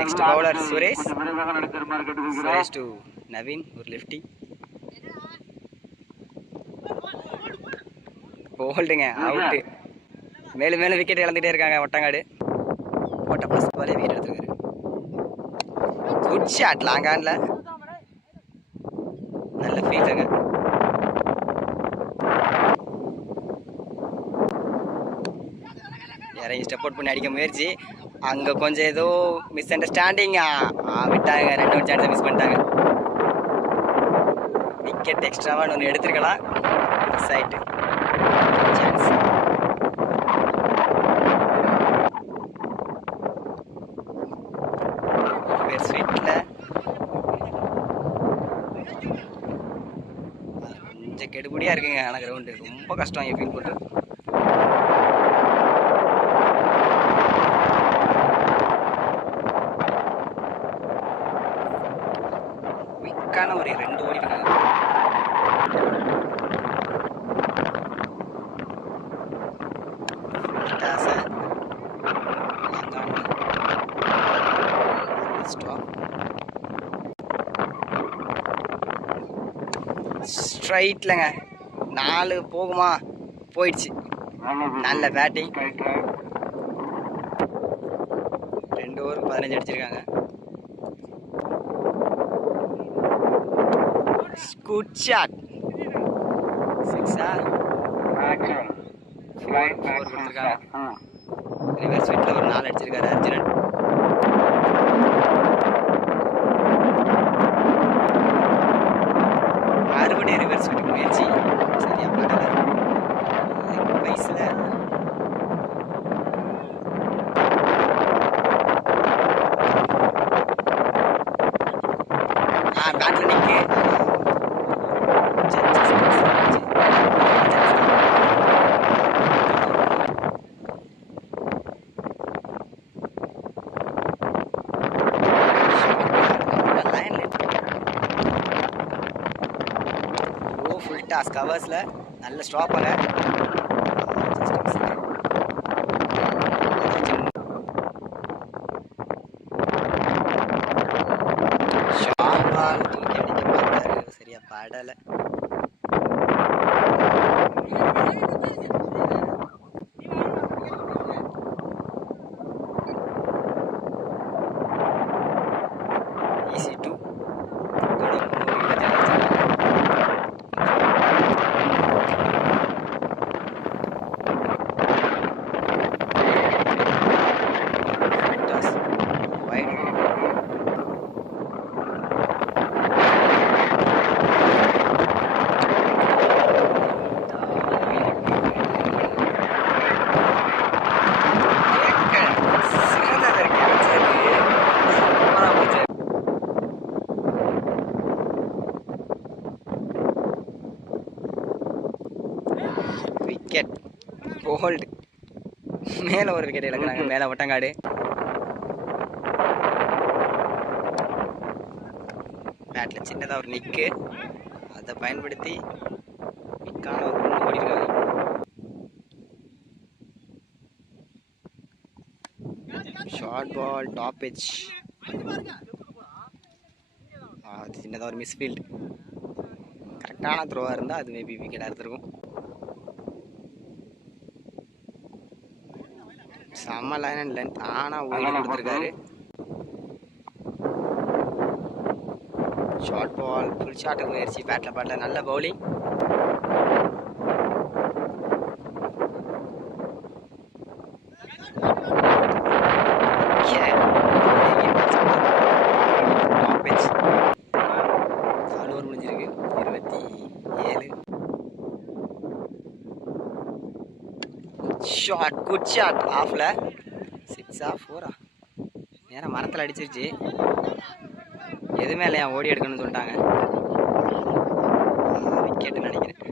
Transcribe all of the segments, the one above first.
Next bowler Suresh. Suresh to Naveen, ஒரு lefty. போல்டுங்க, out. மேலும் மேலும் விக்கெட் இழந்துகிட்டே இருக்காங்க ஒட்டங்காடு. போட்ட ஃபர்ஸ்ட் பாலே விக்கெட் எடுத்துருக்காரு. குட் ஷாட், லாங் ஆன்ல. நல்ல ஃபீல்டுங்க. இறங்கி ஸ்டெப் அவுட் பண்ணி அடிக்க முயற்சி. அங்கே கொஞ்சம் ஏதோ மிஸ் அண்டர்ஸ்டாண்டிங் விட்டாங்க. 2 சான்ஸை மிஸ் பண்ணிட்டாங்க. விக்கெட் எக்ஸ்ட்ராவாக ஒன்று எடுத்துருக்கலாம். மிஸ் ஆயிட்டு சான்ஸ். ஸ்வீட்டில் கொஞ்சம் கெடுபடியாக இருக்குங்க. ஆனால் கிரவுண்டு ரொம்ப கஷ்டம் இங்கே ஃபீல் பண்ணுறது. குயிக்கான ஒரு 2 ஓடி இருக்காங்க. ஸ்ட்ரைட்லங்க 4 போகுமா? போயிடுச்சு. நல்ல பேட்டிங். 2 ஓவருக்கு 15 அடிச்சிருக்காங்க. Good shot. 6ஆ? 4 கொடுத்துருக்காங்க. ரிவர்ஸ் ஸ்வீட்டில் ஒரு 4 அடிச்சிருக்காரு அர்ஜுனன். மறுபடியும் ரிவர்ஸ் ஸ்வீட்டுக்கு முயற்சி. சரியா படல. வயசில் பேட்டில் நிற்கு. ஃபுல் டாஸ் கவர்ஸில் நல்ல ஸ்டாப்பாங்க. ஷார்ட் பால் தூக்கி அடிக்க பார்த்தாரு. சரியா படலை. Easy two. Wicket bowled. மேலே ஒரு விக்கெட் இழக்கிறாங்க. மேலே ஒட்டங்காடு. பேட்டில் சின்னதாக ஒரு நிற்கு. அதை பயன்படுத்தி நிற்கான ஒரு ஒன்று ஓடிருக்காங்க. Short ball top pitch. அது சின்னதாக ஒரு மிஸ்ஃபீல்டு. கரெக்டான த்ரோவாக இருந்தால் அது மேபி விக்கெட்டாக இருந்திருக்கும். செம்ம லைன் அண்ட் லென்த். ஆனால் ஓடி கொடுத்துருக்காரு. ஷார்ட் பால் ஃபுல் ஷாட்டுக்கு முயற்சி. பேட்டில் நல்ல பவுலிங். முடிஞ்சிருக்கு 27. Shot good shot. ஆஃப்ல 6ஆ 4ஆ? நேரம் மரத்தில் அடிச்சிருச்சு. எதுவுமே இல்லையா, ஓடி எடுக்கணும்னு சொல்லிட்டாங்க. விக்கெட்டு நினைக்கிறேன்.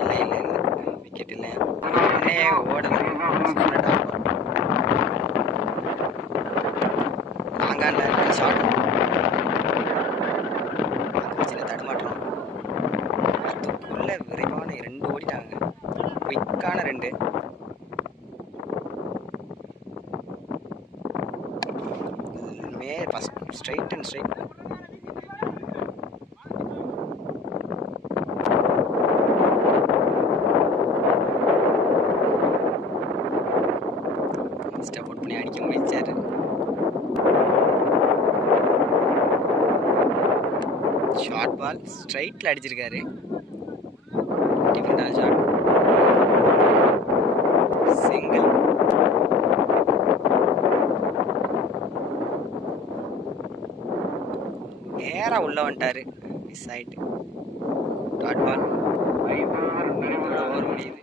இல்லை விக்கெட் இல்லையா? என்னையே ஓடலை. நாங்கால ஷாட். சின்ன தடுமாற்றம். அதுக்குள்ள விரைவான 2 ஓடிட்டாங்க. குயிக்கான 2. First straight and straight. Step out பண்ணி அடிக்க முடிச்சாரு. ஷார்ட் பால் ஸ்ட்ரைட்டில் அடிச்சிருக்காரு. டிஃபரெண்டான ஷாட். சிங்கிள். நேராக உள்ள வந்துட்டாரு. மிஸ் ஆயிட்டு. Dot ball. ஓவர் முடியுது.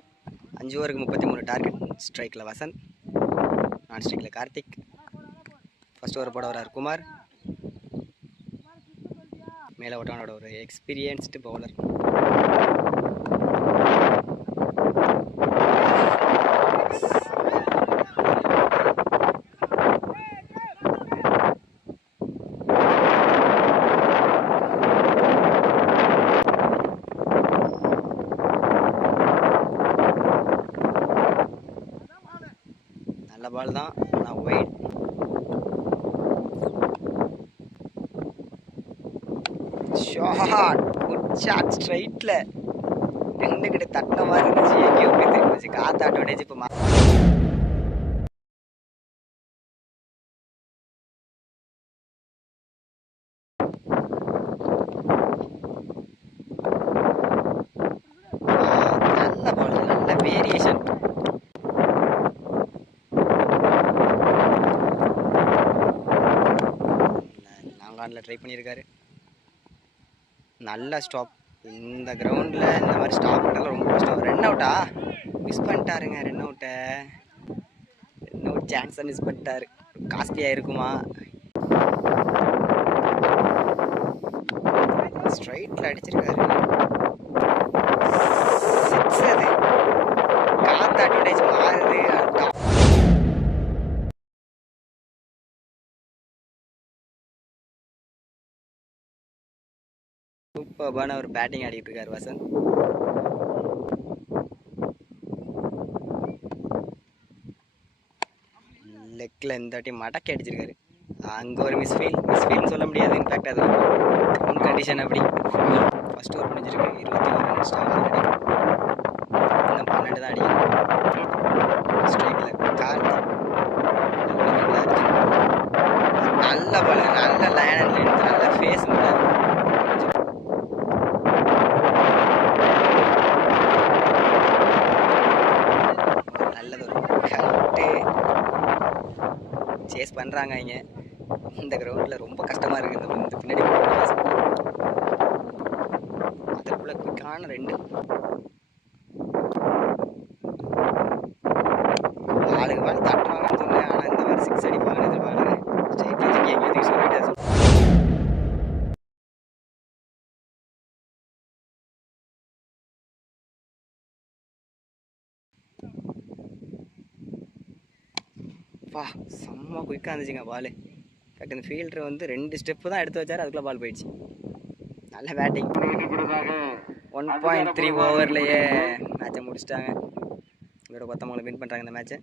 5 ஓவருக்கு 33 டார்கெட். ஸ்ட்ரைக்கில் வசந்த், நான் ஸ்ட்ரைக்கில் கார்த்திக். ஃபர்ஸ்ட் ஓவர் போட வரார் குமார். மேலே ஓட்டானோட ஒரு எக்ஸ்பீரியன்ஸ்டு பவுலர். நல்ல பால் தான், ஆனால் ஒயிட். ஷாட், குட் ஷாட் ஸ்ட்ரைட்ல. 2 கிட்ட தட்டின மாதிரி இருந்துச்சு. எங்கேயோ போய் தெரிஞ்சு காத்து அட்வான்டேஜ். இப்போ நல்ல பால், நல்ல வேரியேஷன். லாங்கானில் ட்ரை பண்ணியிருக்காரு. நல்ல ஸ்டாப். இந்த கிரவுண்டில் இந்த மாதிரி ஸ்டாப் பண்ணுறது ரொம்ப கஷ்டம். ரன் அவுட்டா? மிஸ் பண்ணிட்டாருங்க ரன் அவுட்டை. ரன் அவுட் சான்ஸை மிஸ் பண்ணிட்டாரு. காஸ்ட்லியாக இருக்குமா? ஸ்ட்ரைட்டில் அடிச்சிருக்காரு. சிக்ஸ். அது காற்று அட்வான்டேஜ் மாறுது. சூப்பர்பான ஒரு பேட்டிங் ஆடிட்டு இருக்காரு வசந்த். லெக்கில் இந்த வாட்டி மடக்கி அடிச்சிருக்காரு. அங்கே ஒரு மிஸ்ஃபீல்னு சொல்ல முடியாது. இன்ஃபேக்ட் அது கிரவுண்ட் கண்டிஷன் அப்படி. ஃபர்ஸ்ட் ஓவர் முடிஞ்சிருக்கு. 21 ரன் ஸ்டார் ஆல்ரெடி. இன்னும் 12 தான் அடிக்கும். ஸ்ட்ரைக்கில் கார்த்திக். நல்ல பால், நல்ல லைன் அண்ட் லென்த், நல்ல ஃபேஸ். சேஸ் பண்ணுறாங்க இங்கே. இந்த கிரவுண்டில் ரொம்ப கஷ்டமாக இருக்குது. இந்த பின்னாடி அதுக்குள்ள குயிக்கான 2 நாலு பால் தட்டுவாங்கன்னு சொன்னேன். ஆனால் இந்த மாதிரி 6 அடிப்பாங்கன்னு எதிர்பார்க்குறேன். ஸ்ட்ரைக்கில் எங்கேயும் சொல்லிட்டு வா செம்ம குயிக்காக இருந்துச்சுங்க பால். கரெக்ட். இந்த ஃபீல்டர் வந்து 2 ஸ்டெப்பு தான் எடுத்து வச்சார். அதுக்குள்ளே பால் போயிடுச்சு. நல்ல பேட்டிங். 1.3 ஓவர்லேயே மேட்சை முடிச்சிட்டாங்க. இதோட 19 வின் பண்ணுறாங்க இந்த மேட்ச்சை.